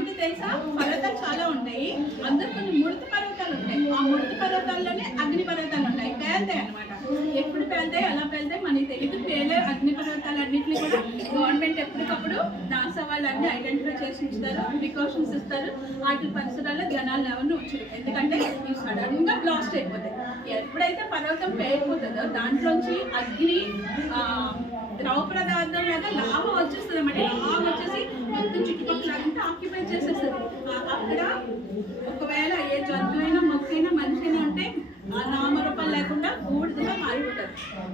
అంటే తెలుసా, పర్వతాలు చాలా ఉంటాయి. అందులో కొన్ని మృత పర్వతాలు ఉంటాయి. ఆ మృత పర్వతాల్లోనే అగ్ని పర్వతాలు ఉంటాయి, పేలుతాయి అనమాట. ఎప్పుడు పేలుతాయి, అలా పేలుతాయి మనకి తెలియదు. పేలే అగ్ని పర్వతాలు అన్నింటినీ కూడా గవర్నమెంట్ ఎప్పటికప్పుడు నాసా వాళ్ళు అన్ని ఐడెంటిఫై చేసి ఇస్తారు, ప్రికాషన్స్ ఇస్తారు. వాటి పరిసరాల్లో జనాలు ఎవరిని ఉంచరు, ఎందుకంటే ఇవి సడన్ గా బ్లాస్ట్ అయిపోతాయి. ఎప్పుడైతే పర్వతం పేలిపోతుందో దాంట్లోంచి అగ్ని ద్రవ పదార్థం లాగా లాభ వచ్చేస్తుంది అన్నమాట. లాభ వచ్చేసి మొత్తం చుట్టుపక్కల అంతా ఆక్యుపై చేసేస్తుంది. అక్కడ ఒకవేళ ఏ జంతువైనా మొక్కైనా మనిషి అయినా ఉంటే ఆ నామరూపాలు లేకుండా బూడిదగా మారిపోతారు.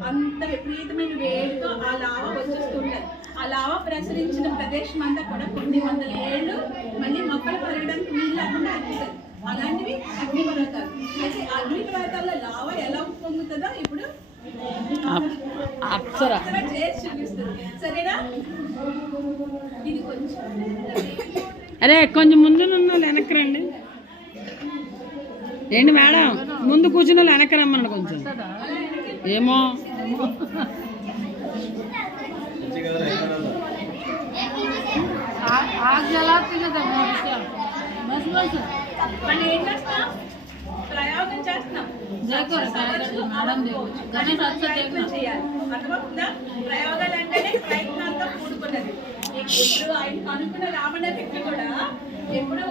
అంత విపరీతమైన వేడితో ఆ లావ వచ్చేస్తుంటారు. ఆ లావ ప్రసరించిన ప్రదేశం అంతా కూడా కొన్ని వందల ఏళ్ళు మళ్ళీ మొక్కలు పెరగడానికి వీలు లేకుండా అయిపోతారు. అలాంటివి అగ్ని పర్వతాలు. అయితే అగ్ని పర్వతాల్లో లావ ఎలా పొంగుతుందో ఇప్పుడు చేసి చూపిస్తుంది. సరేనా? ఇది కొంచెం అరే కొంచెం ముందు వెనక్కి రండి. ఏంటి మేడం, ముందు కూర్చున్న వాళ్ళు వెనక్కి రమ్మన్నాడు కొంచెం. ఏమో మనం ఏం చేస్తాం, ప్రయోగం చేస్తున్నాం. చేయాలి అర్థమవుతుందా? ప్రయోగాలు అంటేనే ప్రయత్నాలతో కూడుకున్నది. ఇప్పుడు ఆయన కనుక్కున్న రావణ వ్యక్తి కూడా ఎప్పుడు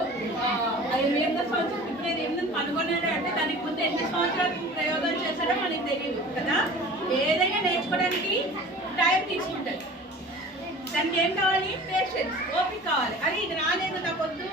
5,000 సంవత్సరం ఇప్పుడు ఏమైనా కనుగొన్నాడు అంటే దానికి ముందు ఎన్ని సంవత్సరాలు ప్రయోగాలు చేశాడో మనకి తెలియదు కదా. ఏదైనా నేర్చుకోవడానికి టైం తీసుకుంటాడు. దానికి ఏం కావాలి? పేషెన్స్, ఓపిక కావాలి. అది ఇది రాలేదు నాకు వద్దు